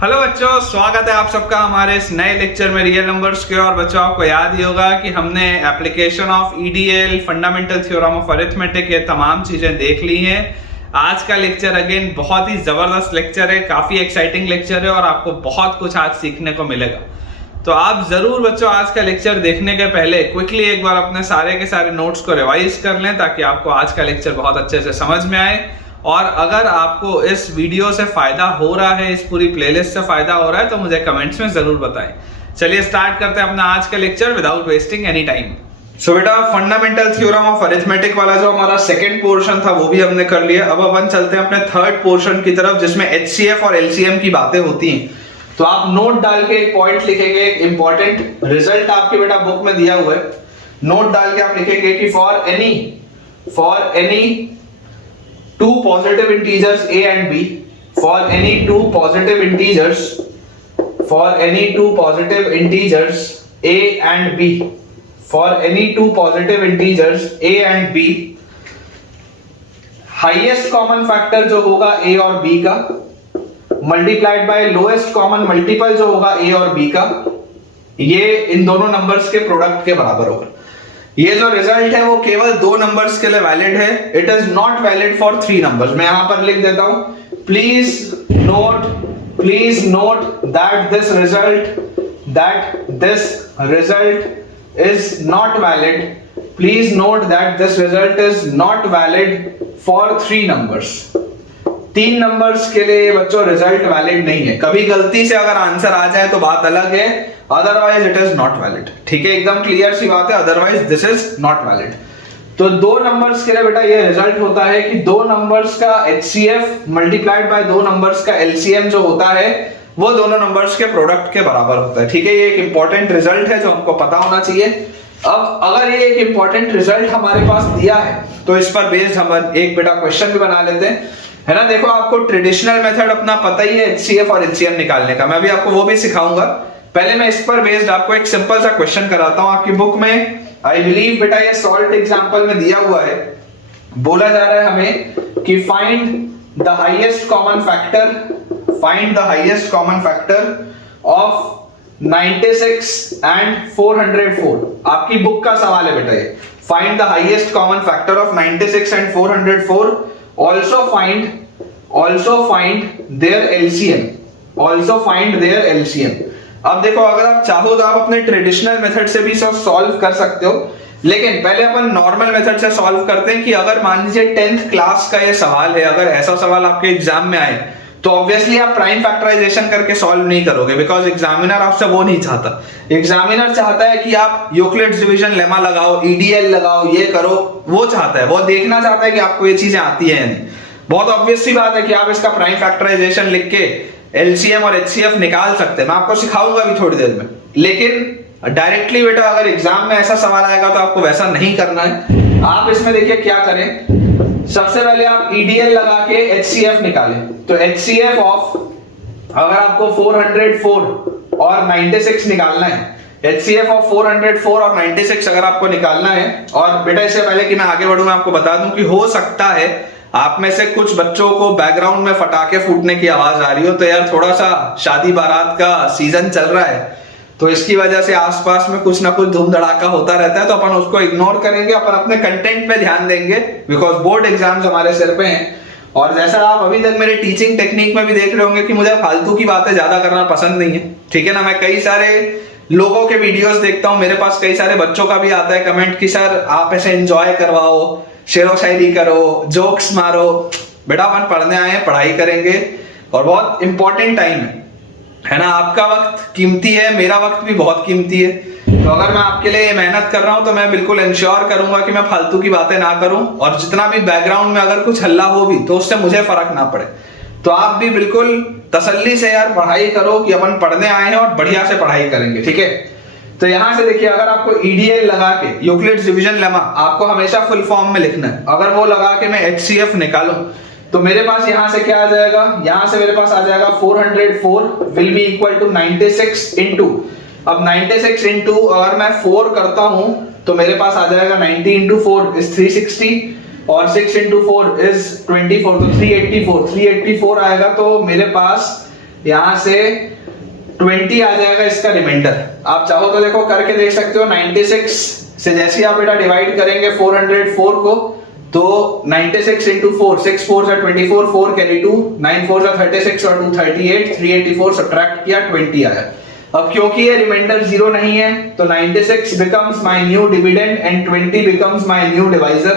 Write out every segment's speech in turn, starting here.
Hello बच्चों, स्वागत है आप सबका हमारे इस नए लेक्चर में रियल नंबर्स के। और बच्चों आपको याद ही होगा कि हमने application of EDL, fundamental theorem of arithmetic, ये तमाम चीजें देख ली हैं। आज का लेक्चर अगेन बहुत ही जबरदस्त लेक्चर है, काफी एक्साइटिंग लेक्चर है और आपको बहुत कुछ आज सीखने को मिलेगा। तो आप जरूर बच्चों आज का लेक्चर देखने के पहले क्विकली एक बार अपने सारे के सारे नोट्स को रिवाइज कर लें ताकि आपको आज का लेक्चर बहुत अच्छे से समझ में आए। और अगर आपको इस वीडियो से फायदा हो रहा है, इस पूरी प्लेलिस्ट से फायदा हो रहा है, तो मुझे कमेंट्स में जरूर बताएं। चलिए स्टार्ट करते हैं अपना आज का lecture without wasting any time. So बेटा, फंडामेंटल थ्योरम ऑफ अरिथमेटिक वाला जो हमारा सेकंड पोर्शन था वो भी हमने कर लिया। अब अपन चलते हैं अपने थर्ड पोर्शन की तरफ जिसमें एचसीएफ और एलसीएम की बातें होती हैं। तो आप नोट डाल के एक पॉइंट लिखेंगे, एक इंपॉर्टेंट रिजल्ट आपके बेटा बुक में दिया हुआ है। नोट डाल के आप लिखेंगे कि for any two positive integers a and b, for any two positive integers a and b, for any two positive integers a and b, highest common factor जो होगा a और b का multiplied by lowest common multiple जो होगा a और b का, ये इन दोनों नंबर्स के प्रोडक्ट के बराबर होगा। ये जो रिजल्ट है वो केवल दो नंबर्स के लिए वैलिड है। It is not valid for three numbers. मैं यहां पर लिख देता हूं, please note that this result is not valid. Please note that this result is not valid for three numbers. तीन नंबर्स के लिए बच्चों रिजल्ट वैलिड नहीं है। कभी गलती से अगर आंसर आ जाए तो बात अलग है, otherwise it is not valid. ठीक है, एकदम क्लियर सी बात है, otherwise this is not valid. तो दो नंबर्स के लिए बेटा ये रिजल्ट होता है कि दो नंबर्स का एचसीएफ मल्टीप्लाइड बाय दो नंबर्स का एलसीएम जो होता है वो दोनों नंबर्स के प्रोडक्ट के बराबर होता है। ठीक है, ये एक इंपॉर्टेंट रिजल्ट है जो हमको पता होना चाहिए। अब अगर ये एक इंपॉर्टेंट रिजल्ट हमारे पास दिया है तो इस पर बेस्ड हम एक बेटा क्वेश्चन भी बना लेते हैं, है ना। देखो, आपको ट्रेडिशनल मेथड अपना पता ही है एचसीएफ और एलसीएम निकालने का, मैं भी आपको वो भी सिखाऊंगा। पहले मैं इस पर बेस्ड आपको एक सिंपल सा क्वेश्चन कराता हूं। आपकी बुक में आई बिलीव बेटा ये सॉल्ट एग्जांपल में दिया हुआ है। बोला जा रहा है हमें कि find the highest common factor of 96 and 404। आपकी बुक का सवाल है बेटा ये, find the highest common factor of 96 and 404, also find their LCM। अब देखो, अगर आप चाहो तो आप अपने ट्रेडिशनल मेथड से भी सब सॉल्व कर सकते हो, लेकिन पहले अपन नॉर्मल मेथड से सॉल्व करते हैं कि अगर मान लीजिए 10th क्लास का ये सवाल है, अगर ऐसा सवाल आपके एग्जाम में आए तो ऑब्वियसली आप प्राइम फैक्टराइजेशन करके सॉल्व नहीं करोगे, बिकॉज एग्जामिनर आपसे वो नहीं चाहता। एग्जामिनर चाहता है कि आप यूक्लिड्स डिवीजन लेमा लगाओ, ईडीएल लगाओ, ये करो, वो चाहता है, वो देखना चाहता है कि आपको ये चीजें आती है या नहीं। बहुत ऑब्वियस सी बात है कि आप इसका प्राइम फैक्टराइजेशन लिख के एलसीएम और एचसीएफ निकाल सकते हैं। मैं आपको सिखाऊंगा भी थोड़ी देर में, लेकिन डायरेक्टली बेटा अगर एग्जाम में ऐसा सवाल आएगा तो आपको वैसा नहीं करना है। आप इसमें देखिए क्या करें, सबसे पहले आप ईडीएल लगा के एचसीएफ निकालें। तो एचसीएफ ऑफ, अगर आपको 404 और 96 निकालना है, एचसीएफ ऑफ 404 और 96 अगर आपको निकालना है, और बेटा इससे पहले कि मैं आगे बढ़ूं मैं आपको बता दूं कि हो सकता है आप में से कुछ बच्चों को बैकग्राउंड में फटाके फूटने की आवाज आ रही हो, तो यार थोड़ा सा शादी बारात का सीजन चल रहा है तो इसकी वजह से आसपास में कुछ ना कुछ धूम धड़ाका होता रहता है, तो अपन उसको इग्नोर करेंगे, अपन अपने कंटेंट पे ध्यान देंगे, बिकॉज बोर्ड एग्जाम्स हमारे सिर पे हैं। और जैसा आप अभी तक मेरे टीचिंग टेक्निक में भी देख रहे होंगे कि मुझे फालतू की बातें ज्यादा करना पसंद नहीं है। ठीक है ना, मैं कई सारे लोगों के वीडियोस देखता हूँ, मेरे पास कई सारे बच्चों का भी आता है कमेंट कि सर आप ऐसे एंजॉय करवाओ, शेरो शायरी करो, जोक्स मारो। बेटा अपन पढ़ने आए हैं, पढ़ाई करेंगे, और बहुत इंपॉर्टेंट टाइम है ना। आपका वक्त कीमती है, मेरा वक्त भी बहुत कीमती है। तो अगर मैं आपके लिए मेहनत कर रहा हूं तो मैं बिल्कुल इंश्योर करूंगा कि मैं फालतू की बातें ना करूं, और जितना भी बैकग्राउंड में अगर कुछ हल्ला हो भी तो उससे मुझे फर्क ना पड़े। तो आप भी बिल्कुल तसल्ली से यार पढ़ाई करो कि अपन पढ़ने आए हैं और बढ़िया से पढ़ाई करेंगे। ठीक है, तो यहां से देखिए, अगर आपको ईडीएल लगा के यूक्लिड्स डिवीजन लेमा आपको हमेशा फुल फॉर्म में लिखना है, अगर वो लगा के मैं एचसीएफ निकालूं तो मेरे पास यहां से क्या आ जाएगा, यहां से मेरे पास आ जाएगा 404 will be equal to 96 into, अब 96 इंटू अगर मैं 4 करता हूं तो मेरे पास आ जाएगा 90 इंटू 4 इज 360 और 6 into 4 is 24, तो 384 आएगा। तो मेरे पास यहां से 20 आ जाएगा इसका रिमाइंडर। आप चाहो तो देखो करके देख सकते हो। 96 से जैसे ही आप बेटा डिवाइड करेंगे 404 को, तो 96 into 4, 6 4 are 24, 4 carry 2, 9 4 are 36 और 2 38, 384 सब्ट्रैक्ट किया 20 आया। अब क्योंकि ये रिमाइंडर 0 नहीं है तो 96 becomes my new dividend and 20 becomes my new divisor।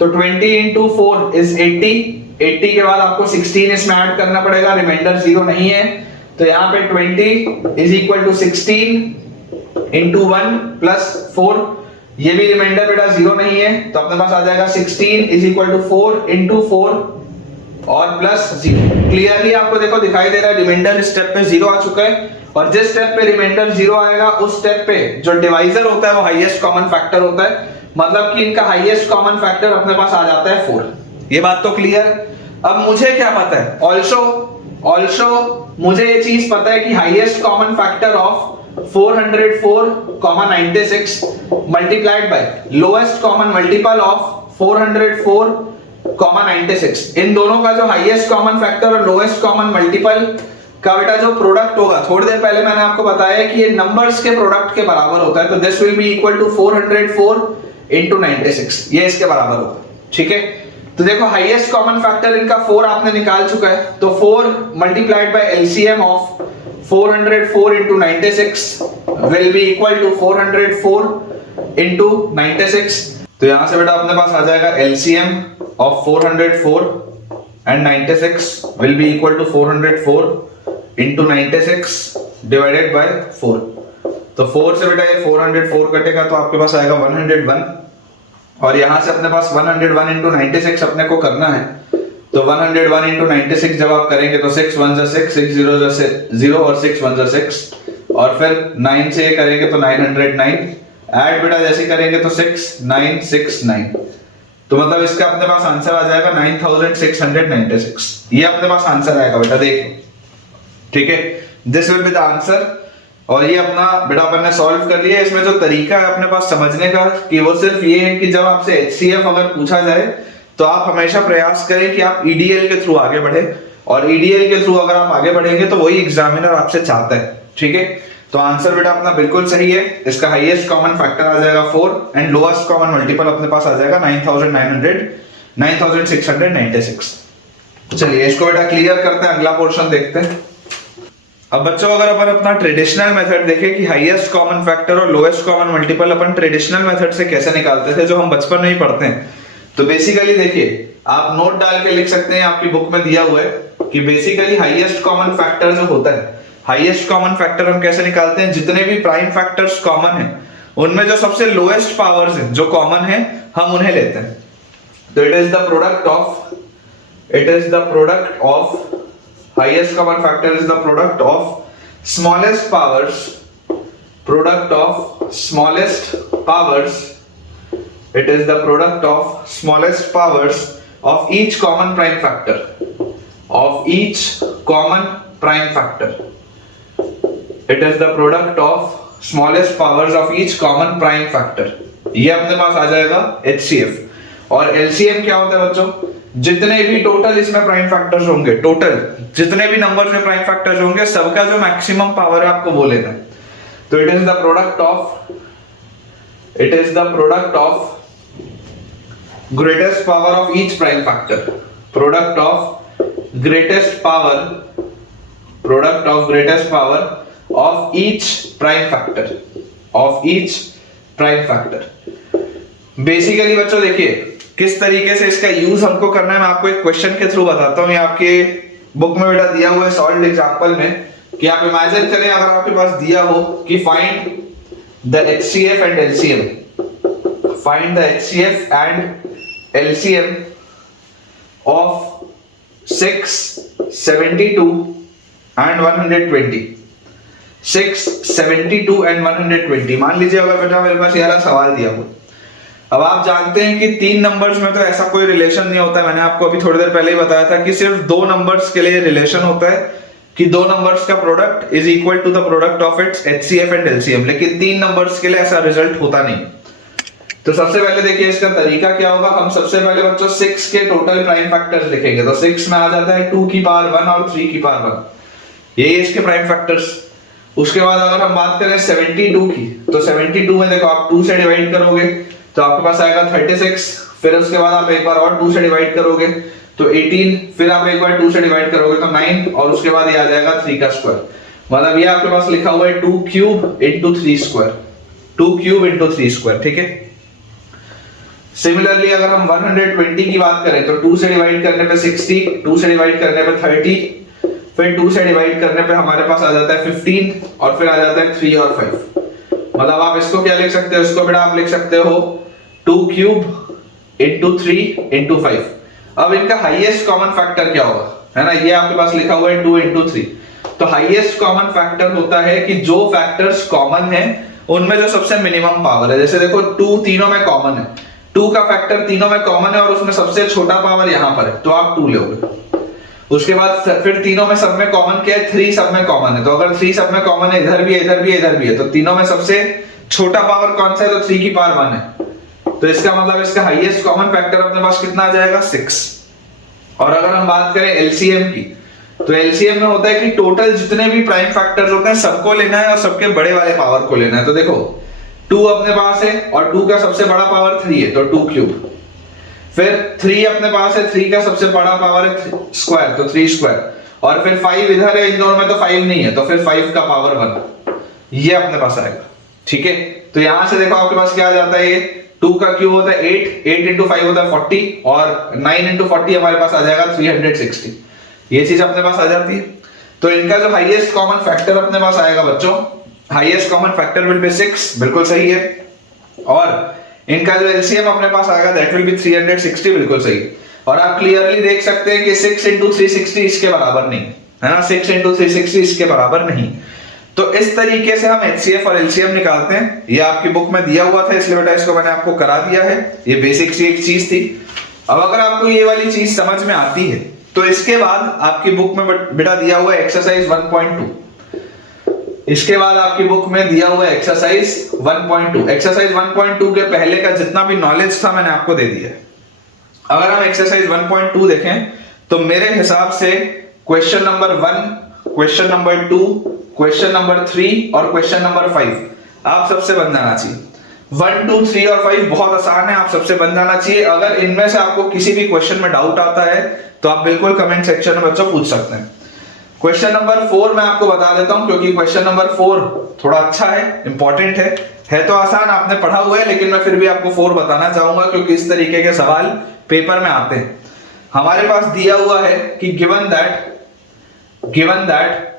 तो 20 into 4 is 80, 80 के बाद आपको 16 इसमें ऐड करना पड़ेगा, रिमाइंडर 0 नहीं है तो यहाँ पे 20 is equal to 16 into 1 plus 4, ये भी रिमाइंडर बेटा 0 नहीं है तो अपने पास आ जाएगा 16 is equal to 4 into 4 और प्लस 0। क्लियरली आपको देखो दिखाई दे रहा है रिमाइंडर स्टेप पे 0 आ चुका है, और जिस स्टेप पे रिमाइंडर 0 आएगा उस स्टेप पे जो डिवाइजर होता है वो हाईएस्ट कॉमन फैक्टर होता है, मतलब कि इनका हाईएस्ट कॉमन फैक्टर अपने पास आ जाता है 4। ये बात तो क्लियर। अब मुझे क्या पता है, ऑल्सो मुझे ये चीज पता है कि highest common factor of 404,96 multiplied by lowest common multiple of 404,96, इन दोनों का जो हाईएस्ट कॉमन फैक्टर और लोएस्ट कॉमन मल्टीपल का बेटा जो प्रोडक्ट होगा, थोड़ी देर पहले मैंने आपको बताया कि ये नंबर्स के प्रोडक्ट के बराबर होता है, तो this will be equal to 404 into 96, ये इसके बराबर होगा। ठीक है, तो देखो हाईएस्ट कॉमन फैक्टर इनका 4 आपने निकाल चुका है, तो 4 multiplied by LCM of 404 into 96 will be equal to 404 into 96। तो यहां से बेटा अपने पास आ जाएगा LCM of 404 and 96 will be equal to 404 into 96 divided by 4। तो 4 से बेटा ये 404 कटेगा तो आपके पास आएगा 101, और यहां से अपने पास 101 into 96 अपने को करना है, तो 101 into 96 जब आप करेंगे तो 6 1 6, 6 0 0 और 6 1 6, और फिर 9 से करेंगे तो 909, ऐड बेटा जैसे करेंगे तो 6969, तो मतलब इसका अपने पास आंसर आ जाएगा 9696। ये अपने पास आंसर आएगा बेटा, देखो ठीक है, this will be the answer. और ये अपना बेटा अपन ने सॉल्व कर लिया। इसमें जो तरीका है अपने पास समझने का कि वो सिर्फ ये है कि जब आपसे HCF अगर पूछा जाए तो आप हमेशा प्रयास करें कि आप EDL के थ्रू आगे बढ़े, और EDL के थ्रू अगर आप आगे बढ़ेंगे तो वही एग्जामिनर आपसे चाहता है। ठीक है, तो आंसर बेटा अपना बिल्कुल सही है। इसका हाईएस्ट कॉमन फैक्टर आ जाएगा 4 एंड लोएस्ट कॉमन मल्टीपल अपने पास आ जाएगा 9696। चलिए इसको बेटा क्लियर करते हैं, अगला पोर्शन देखते हैं। अब बच्चों अगर अपन अपना ट्रेडिशनल मेथड देखें कि हाईएस्ट कॉमन फैक्टर और लोएस्ट कॉमन मल्टीपल अपन ट्रेडिशनल मेथड से कैसे निकालते थे, जो हम बचपन में ही पढ़ते हैं, तो बेसिकली देखिए आप नोट डाल के लिख सकते हैं, आपकी बुक में दिया हुआ है कि बेसिकली हाईएस्ट कॉमन फैक्टर जो होता है, हाईएस्ट कॉमन फैक्टर हम कैसे निकालते हैं, जितने भी प्राइम फैक्टर्स कॉमन हैं उनमें जो सबसे लोएस्ट पावर्स हैं जो कॉमन है हम उन्हें लेते हैं। तो it is the product of highest common factor is the product of smallest powers, product of smallest powers, it is the product of smallest powers of each common prime factor, of each common prime factor, it is the product of smallest powers of each common prime factor। ये अपने पास आ जाएगा HCF। और LCM क्या होता है बच्चों, जितने भी टोटल इसमें प्राइम फैक्टर्स होंगे, टोटल जितने भी नंबर्स में प्राइम फैक्टर्स होंगे सबका जो मैक्सिमम पावर है आपको वो लेना है। तो it is the product of greatest power of each prime factor, product of greatest power of each prime factor. Basically बच्चों देखिए किस तरीके से इसका यूज हमको करना है, मैं आपको एक क्वेश्चन के थ्रू बताता हूँ। ये आपके बुक में बेटा दिया हुआ है सॉल्व्ड एग्जांपल में, कि आप इमेजिन करें अगर आपके पास दिया हो कि find the HCF and LCM, find the HCF and LCM of 6, 72 and 120, 6, 72 and 120। मान लीजिए अगर बेटा मेरे पास ये सवाल दिया हो। अब आप जानते हैं कि 3 नंबर्स में तो ऐसा कोई रिलेशन नहीं होता है, मैंने आपको अभी थोड़ी देर पहले ही बताया था कि सिर्फ 2 नंबर्स के लिए रिलेशन होता है कि 2 नंबर्स का product is equal to the product of its HCF and LCM, लेकिन 3 नंबर्स के लिए ऐसा रिजल्ट होता नहीं। तो सबसे पहले देखिए इसका तरीका क्या होगा। हम सबसे पहले बच्चों 6 के टोटल प्राइम फैक्टर्स लिखेंगे, तो 6 में आ जाता है 2 की पावर 1 और 3 की पावर 1। यही इसके प्राइम फैक्टर्स। उसके बाद अगर हम बात करें 72 की, तो 72 में देखो आप 2 से डिवाइड करोगे तो आपके पास आएगा 36, फिर उसके बाद आप एक बार और 2 से डिवाइड करोगे तो 18, फिर आप एक बार 2 से डिवाइड करोगे तो 9, और उसके बाद ये आ जाएगा 3 का स्क्वायर। मतलब ये आपके पास लिखा हुआ है 2 cube into 3 square, 2 cube into 3 square, ठीक है। सिमिलरली अगर हम 120 की बात करें तो 2 से डिवाइड करने पे 60, 2 से डिवाइड करने पे 30, फिर 2 से डिवाइड करने पे हमारे पास आ जाता है 15, और फिर आ जाता है 3 और 5। मतलब आप इसको क्या लिख सकते हो, इसको बेटा आप लिख सकते हो 2 क्यूब इंटू 3 इंटू 5। अब इनका हाईएस्ट कॉमन फैक्टर क्या होगा, है ना, ये आपके पास लिखा हुआ है 2 इंटू 3। तो हाईएस्ट कॉमन फैक्टर होता है कि जो फैक्टर्स कॉमन है उनमें जो सबसे मिनिमम पावर है। जैसे देखो 2 तीनों में कॉमन है, 2 का फैक्टर तीनों में कॉमन है और उसमें सबसे छोटा पावर यहां पर है तो आप 2 लोगे। उसके बाद फिर तीनों में सब में कॉमन क्या है, 3 सब में कॉमन है, तो अगर 3 सब में कॉमन है, इधर भी है, इधर भी है, इधर भी है, तो तीनों में सबसे छोटा पावर कौन सा है, तो 3 की पावर 1 है। तो इसका मतलब इसका हाईएस्ट कॉमन फैक्टर अपने पास कितना आ जाएगा, 6। और अगर हम बात करें एलसीएम की, तो एलसीएम में होता है कि टोटल जितने भी प्राइम फैक्टर्स होते हैं सबको लेना है और सबके बड़े वाले पावर को लेना है। तो देखो 2 अपने पास है और 2 का सबसे बड़ा पावर 3 है तो 2 क्यूब, फिर 3 अपने पास है, 3 का सबसे बड़ा पावर है स्क्वायर तो 3 स्क्वायर, और फिर 5 इधर है, इन दोनों में तो 5 नहीं है तो फिर 5 का पावर 1, ये अपने पास आएगा, ठीक है। तो यहां से देखो आपके पास क्या आ जाता है, ये 2 का क्यूब होता है 8, 8 इंटू 5 होता है 40, और 9 इंटू 40 हमारे पास आ जाएगा 360, ये चीज अपने पास आ जाती है। तो इनका जो हाईएस्ट कॉमन फैक्टर अपने पास आएगा बच्चों, highest common factor will be 6, बिल्कुल सही है। और इनका जो एलसीएम अपने पास आएगा दैट विल बी 360, बिल्कुल सही। और आप क्लियरली देख सकते हैं कि 6 इंटू 360 इसके बराबर नहीं है ना, 6 इंटू 360 इसके बराबर नहीं। तो इस तरीके से हम एचसीएफ और एलसीएम निकालते हैं। ये आपकी बुक में दिया हुआ था इसलिए बेटा इसको मैंने आपको करा दिया है, ये बेसिक सी एक चीज थी। अब अगर आपको ये वाली चीज समझ में आती है तो इसके बाद आपकी बुक में बेटा दिया हुआ है एक्सरसाइज 1.2, इसके बाद आपकी बुक में दिया हुआ है एक्सरसाइज 1.2। एक्सरसाइज 1.2 के पहले का जितना भी नॉलेज था मैंने आपको दे दिया है। अगर हम एक्सरसाइज 1.2 देखें तो मेरे हिसाब से question number 1, question number 2, question number 3 और क्वेश्चन नंबर 5 आप सबसे बन जाना चाहिए। 1, 2, 3 और 5 बहुत आसान है, आप सबसे बन जाना चाहिए। अगर इनमें से आपको किसी भी क्वेश्चन में डाउट आता है तो आप बिल्कुल कमेंट सेक्शन में बच्चों पूछ सकते हैं। क्वेश्चन नंबर 4 मैं आपको बता देता हूं क्योंकि क्वेश्चन नंबर 4 थोड़ा अच्छा है, इंपॉर्टेंट है तो आसान, आपने पढ़ा हुआ है, लेकिन मैं फिर भी आपको 4 बताना चाहूंगा क्योंकि इस तरीके के सवाल पेपर में आते हैं। हमारे पास दिया हुआ है कि given that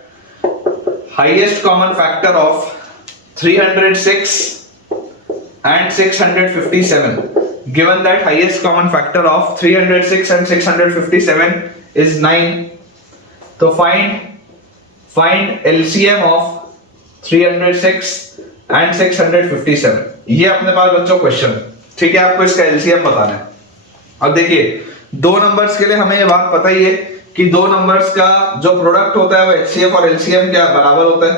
highest common factor of 306 and 657, given that highest common factor of 306 and 657 is 9, तो find LCM of 306 and 657, ये अपने पास बच्चों क्वेश्चन है, ठीक है। आपको इसका LCM बताना है। अब देखिए 2 नंबर्स के लिए हमें ये बात पता ही है कि 2 नंबर्स का जो प्रोडक्ट होता है वो HCF और LCM क्या बराबर होता है।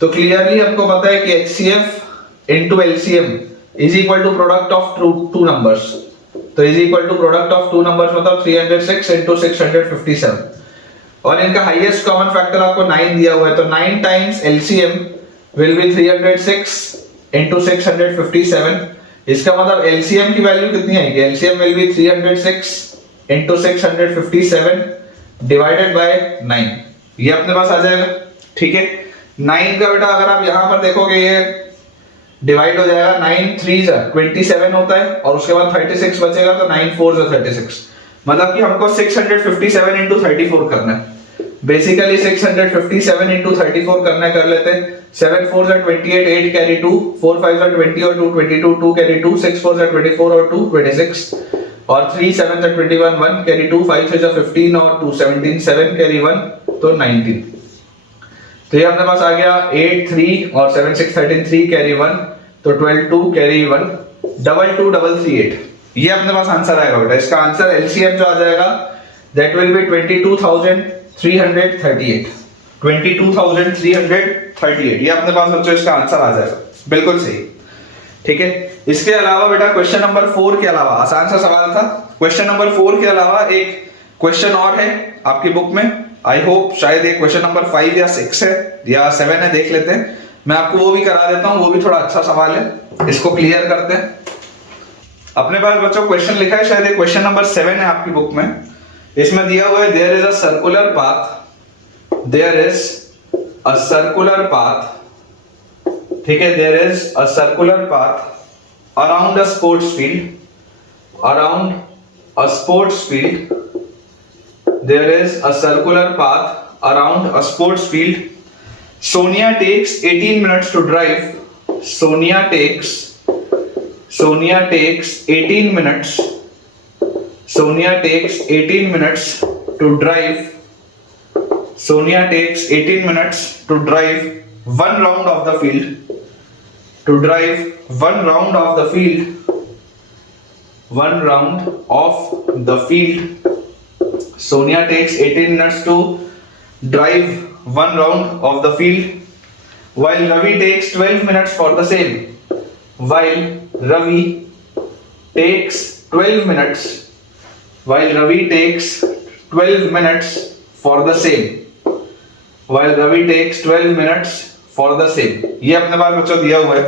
तो क्लियरली हमको पता है कि HCF into LCM is equal to product of two numbers, तो is equal to product of 2 numbers मतलब 306 into 657, और इनका हाईएस्ट कॉमन फैक्टर आपको 9 दिया हुआ है तो 9 times LCM will be 306 into 657। इसका मतलब LCM की वैल्यू कितनी आएगी, LCM will be 306 into 657 divided by 9, ये अपने पास आ जाएगा, ठीक है। 9 का बेटा अगर आप यहां पर देखोगे ये डिवाइड हो जाएगा, 9 3 27 होता है और उसके बाद 36 बचेगा तो 9 4 36, मतलब कि हमको 657 into 34 करना है। बेसिकली 657 into 34 करना है, कर लेते हैं। 7 4 28, 8 कैरी 2, 4 5 20 और 2 22, 2 कैरी 2, 6 4 24 और 2 26, और 3 7 21, 1 कैरी 2, 5 6 15 और 2 17, 7 कैरी 1 तो 19। तो ये अपने पास आ गया 8 3 और 7 6 13, 3 कैरी 1 तो 12 2 कैरी 1, 2 2 3 3 8, ये अपने पास आंसर आएगा बेटा। इसका आंसर एलसीएम जो आ जाएगा दैट विल बी 22,338, 22,338, ये अपने पास बच्चों इसका आंसर आ जाएगा, बिल्कुल सही, ठीक है। इसके अलावा बेटा क्वेश्चन नंबर 4 के अलावा आसान सा सवाल था। क्वेश्चन नंबर 4 के अलावा एक क्वेश्चन और है आपकी बुक में, आई होप शायद ये क्वेश्चन नंबर 5 या 6 है या 7 है, देख लेते हैं। मैं आपको वो भी करा देता हूँ, वो भी थोड़ा अच्छा सवाल है, इसको क्लियर करते हैं। अपने पास बच्चों क्वेश्चन लिखा है, शायद ये क्वेश्चन नंबर 7 है आपकी बुक में। इसमें दिया हुआ है there is a circular path, there is a circular path, ठीक है, there is a circular path around a sports field, around a sports field, there is a circular path around a sports field. Sonia takes 18 minutes to drive. Sonia takes 18 minutes. Sonia takes 18 minutes to drive. Sonia takes 18 minutes to drive one round of the field. To drive one round of the field. One round of the field. Sonia takes 18 minutes to drive one round of the field, while Ravi takes 12 minutes for the same. While Ravi takes 12 minutes, while Ravi takes 12 minutes for the same. While Ravi takes 12 minutes for the same. ये अपने पास बच्चों दिया हुआ है।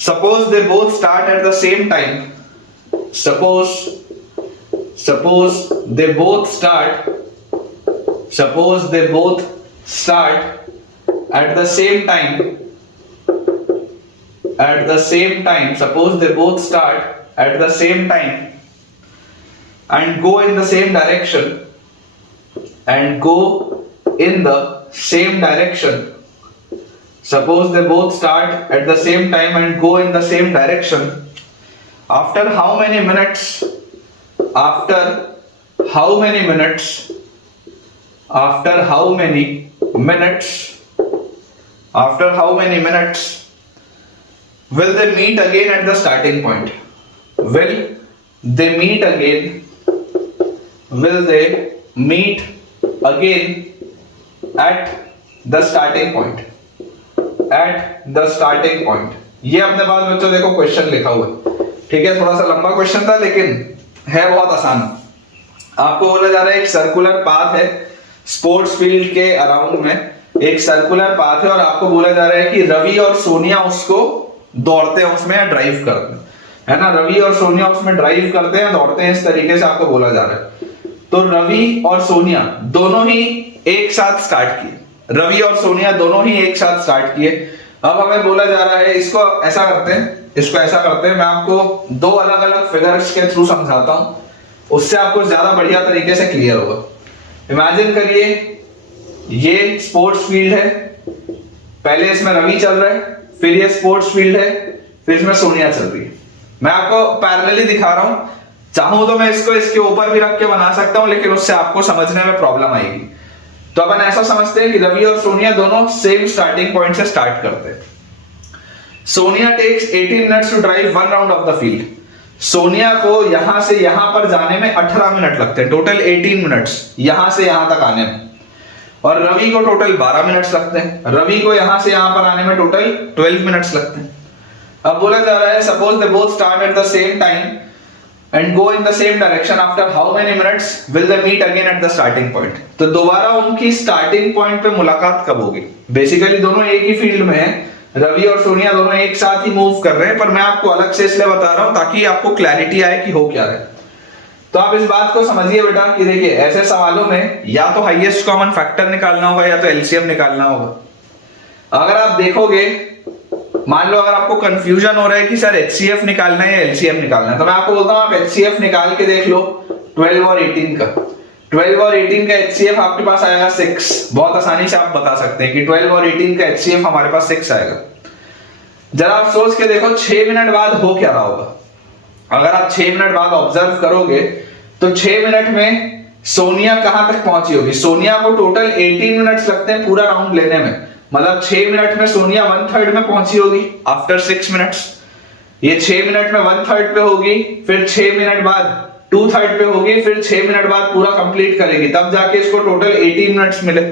Suppose they both start at the same time. Suppose they both start at the same time, suppose they both start at the same time and go in the same direction, suppose they both start at the same time and go in the same direction, after how many minutes will they meet again at the starting point? Will they meet again at the starting point? ये अपने पास बच्चों देखो question लिखा हुआ है, ठीक है, थोड़ा सा लंबा क्वेश्चन था लेकिन है बहुत आसान। आपको बोला जा रहा है एक सर्कुलर पाथ है, स्पोर्ट्स फील्ड के अराउंड में एक सर्कुलर पाथ है, और आपको बोला जा रहा है कि रवि और सोनिया उसको दौड़ते हैं उसमें या ड्राइव करते हैं, है ना। रवि और सोनिया उसमें ड्राइव करते हैं, दौड़ते हैं, इस तरीके से आपको बोला जा रहा है। तो रवि और सोनिया दोनों ही एक साथ स्टार्ट किए, रवि और सोनिया दोनों ही एक साथ स्टार्ट किए। अब हमें बोला जा रहा है इसको ऐसा करते हैं, मैं आपको दो अलग अलग फिगर्स के थ्रू समझाता हूं, उससे आपको ज्यादा बढ़िया तरीके से क्लियर होगा। इमेजिन करिए ये स्पोर्ट्स फील्ड है, पहले इसमें रवि चल रहा है, फिर ये स्पोर्ट्स फील्ड है, फिर इसमें सोनिया चल रही है। मैं आपको पैरेलली दिखा रहा हूं, चाहूं तो मैं इसको इसके ऊपर भी रख के बना सकता हूं, लेकिन उससे आपको समझने में प्रॉब्लम आएगी। तो अपन ऐसा समझते हैं कि रवि और सोनिया दोनों सेम स्टार्टिंग पॉइंट से स्टार्ट करते हैं। Sonia takes 18 minutes to drive one round of the field. Sonia को यहां से यहां पर जाने में 18 मिनट लगते हैं, टोटल 18 मिनट्स यहां से यहां तक आने में, और रवि को टोटल 12 मिनट्स लगते हैं। रवि को यहां से यहां पर आने में टोटल 12 मिनट्स लगते हैं। अब बोला जा रहा है suppose they both start at the same time and go in the same direction, after how many minutes will they meet again at the starting point? तो दोबारा उनकी स्टार्टिंग पॉइंट पे मुलाकात कब होगी? बेसिकली दोनों एक ही फील्ड में हैं, रवि और सोनिया दोनों एक साथ ही मूव कर रहे हैं, पर मैं आपको अलग से इसलिए बता रहा हूं ताकि आपको क्लैरिटी आए कि हो क्या रहा है। तो आप इस बात को समझिए बेटा कि देखिए ऐसे सवालों में या तो हाईएस्ट कॉमन फैक्टर निकालना होगा या तो एलसीएम निकालना होगा। अगर आप देखोगे, मान लो अगर आपको कंफ्यूजन हो रहा है कि सर एचसीएफ निकालना है या एलसीएम निकालना है, तो मैं आपको बोलता हूं आप एचसीएफ निकाल के देख लो 12 और 18 का। 12 और 18 का एचसीएफ आपके पास आएगा 6। बहुत आसानी से आप बता सकते हैं कि 12 और 18 का एचसीएफ हमारे पास 6 आएगा। जरा आप सोच के देखो 6 मिनट बाद हो क्या रहा होगा। अगर आप 6 मिनट बाद ऑब्जर्व करोगे तो 6 मिनट में सोनिया कहां तक पहुंची होगी? सोनिया को टोटल 18 मिनट्स लगते हैं पूरा राउंड लेने में, मतलब 6 मिनट में सोनिया 1/3 में पहुंची होगी आफ्टर 6 मिनट्स। ये 6 मिनट में 1/3 पे होगी, फिर 6 मिनट बाद 2/3 पे होगी, फिर 6 मिनट बाद पूरा कंप्लीट करेगी, तब जाके इसको टोटल 18 मिनट्स मिले।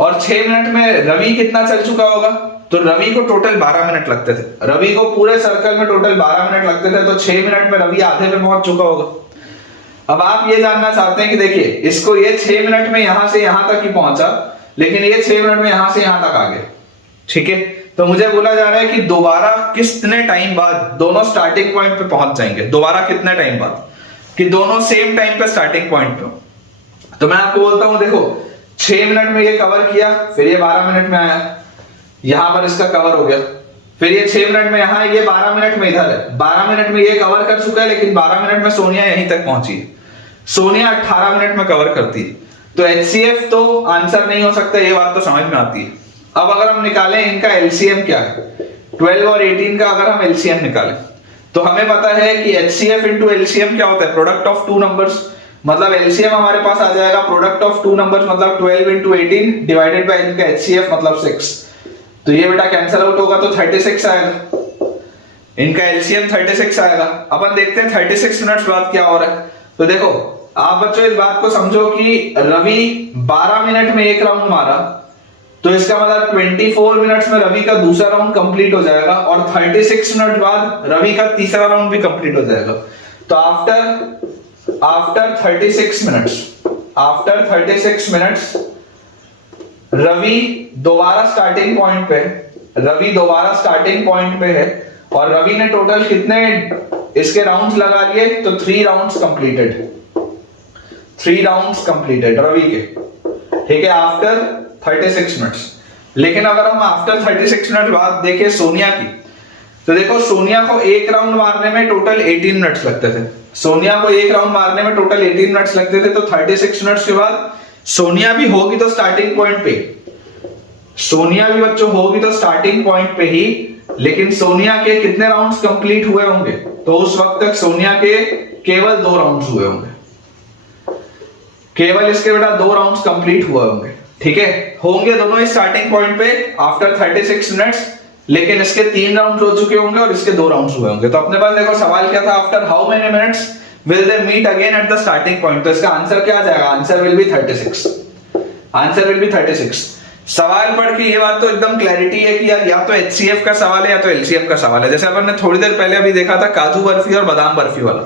और 6 मिनट में रवि कितना चल चुका होगा? तो रवि को टोटल 12 मिनट लगते थे, रवि को पूरे सर्कल में टोटल 12 मिनट लगते थे, तो 6 मिनट में रवि आधे पे पहुंच चुका होगा। अब आप ये जानना चाहते हैं कि देखिए इसको ये 6 मिनट में यहां से यहां तक ही पहुंचा, लेकिन ये 6 मिनट में यहां से यहां तक आ गए, ठीक है। तो मुझे बोला जा रहा है कि दोबारा कितने टाइम बाद दोनों स्टार्टिंग पॉइंट पे पहुंच जाएंगे, दोबारा कितने टाइम बाद, कि दोनों सेम टाइम पे स्टार्टिंग पॉइंट पे। तो मैं आपको बोलता हूं देखो 6 मिनट में ये कवर किया, फिर ये 12 मिनट में आया, यहां पर इसका कवर हो गया, फिर ये 6 मिनट में यहां, ये 12 मिनट में इधर है, 12 मिनट में ये कवर कर चुका है, लेकिन 12 मिनट में सोनिया यहीं तक पहुंची है, सोनिया 18 मिनट में कवर करती है। तो HCF तो आंसर नहीं हो सकता, ये बात तो समझ में आती है। अब अगर हम निकालें इनका LCM क्या है, 12 और 18 का अगर हम LCM निकालें तो हमें पता है कि HCF इंटू LCM क्या होता है, प्रोडक्ट ऑफ टू नंबर्स। मतलब LCM हमारे पास आ जाएगा प्रोडक्ट ऑफ टू नंबर्स, मतलब 12 इंटू 18 डिवाइडेड बाय इनका HCF मतलब 6। तो ये बेटा कैंसिल आउट होगा तो 36 आएगा, इनका LCM 36 आएगा। अपन देखते हैं 36 मिनट्स बाद क्या हो रहा है। तो देखो आप बच्चों इस बात को समझो कि रवि 12 मिनट में एक राउंड मारा, तो इसका मतलब 24 मिनट्स में रवि का दूसरा राउंड कंप्लीट हो जाएगा, और 36 मिनट बाद रवि का तीसरा राउंड भी कंप्लीट हो जाएगा। तो आफ्टर 36 मिनट्स रवि दोबारा स्टार्टिंग पॉइंट पे है, और रवि ने टोटल कितने इसके राउंड्स लगा लिए, तो 3 राउंड्स कंप्लीटेड रवि के, ठीक है, आफ्टर 36 मिनट्स। लेकिन अगर हम आफ्टर 36 मिनट बाद देखें सोनिया की, तो देखो सोनिया को एक राउंड मारने में टोटल 18 मिनट्स लगते थे, तो 36 मिनट्स के बाद सोनिया भी होगी तो स्टार्टिंग पॉइंट पे ही, लेकिन सोनिया के कितने राउंड्स कंप्लीट हुए होंगे, तो उस वक्त तक सोनिया के केवल 2 राउंड्स हुए होंगे, केवल इसके बेटा 2 राउंड्स कंप्लीट हुए होंगे, ठीक है। होंगे दोनों इस स्टार्टिंग पॉइंट पे आफ्टर 36 मिनट्स, लेकिन इसके 3 राउंड्स हो चुके होंगे और इसके 2 राउंड्स हुए होंगे। तो अपने पास देखो सवाल क्या था, after how many minutes will they meet again at the starting point. तो इसका आंसर क्या आ जाएगा, आंसर विल बी 36। सवाल पढ़ के ये बात तो एकदम क्लैरिटी है कि यार या तो HCF का सवाल है या तो LCM का सवाल है। जैसे अपन ने थोड़ी देर पहले अभी देखा था काजू बर्फी और बादाम बर्फी वाला,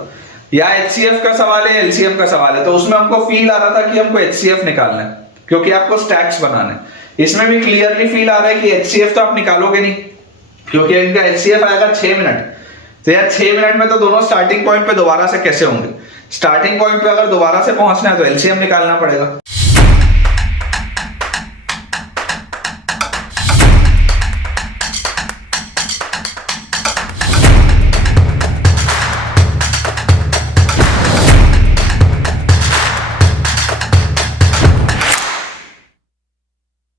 या HCF का सवाल है LCM का सवाल है, तो उसमें हमको फील आ रहा था कि हमको HCF निकालना है क्योंकि आपको स्टैक्स बनाना है। इसमें भी क्लियरली फील आ रहा है कि HCF तो आप निकालोगे नहीं, क्योंकि इनका HCF आएगा 6 मिनट। तो यार 6 मिनट में तो दोनों स्टार्टिंग पॉइंट पे दोबारा से कैसे होंगे, स्टार्टिंग पॉइंट पे अगर दोबारा से पहुंचना है तो LCM निकालना पड़ेगा।